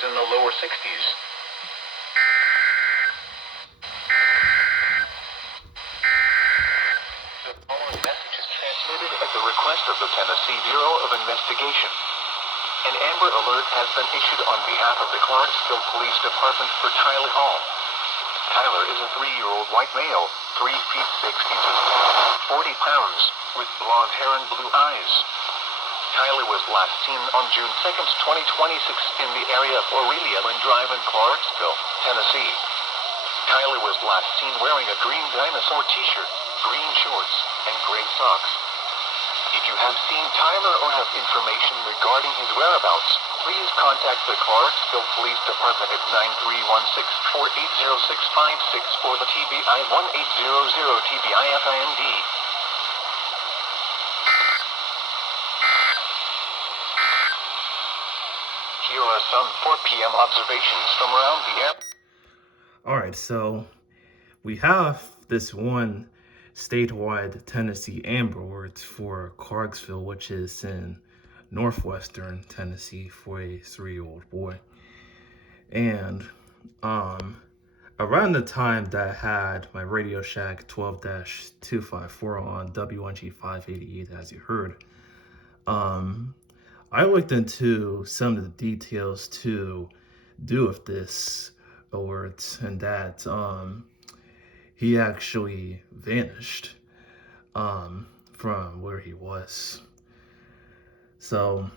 was in the lower 60s. The following message is transmitted at the request of the Tennessee Bureau of Investigation. An Amber Alert has been issued on behalf of the Clarksville Police Department for Tyler Hall. Tyler is a 3-year-old white male, 3 feet 6 inches, 40 pounds, with blonde hair and blue eyes. Tyler was last seen on June 2nd, 2026 in the area of Origination Drive in Clarksville, Tennessee. Tyler was last seen wearing a green dinosaur t-shirt, green shorts, and gray socks. If you have seen Tyler or have information regarding his whereabouts, please contact the Clarksville Police Department at 9316-480-656 or the TBI 1800 TBI-FIND. Here are some 4 p.m. observations from around the area. Alright, so we have this one statewide Tennessee Amber Alert for Clarksville, which is in northwestern Tennessee, for a 3-year-old boy. And around the time that I had my Radio Shack 12-254 on WNG588, as you heard, I looked into some of the details to do with this alert, and that he actually vanished from where he was. So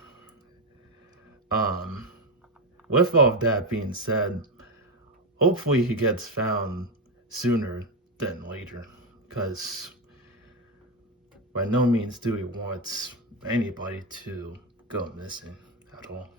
with all of that being said, hopefully he gets found sooner than later, because by no means do we want anybody to go missing at all.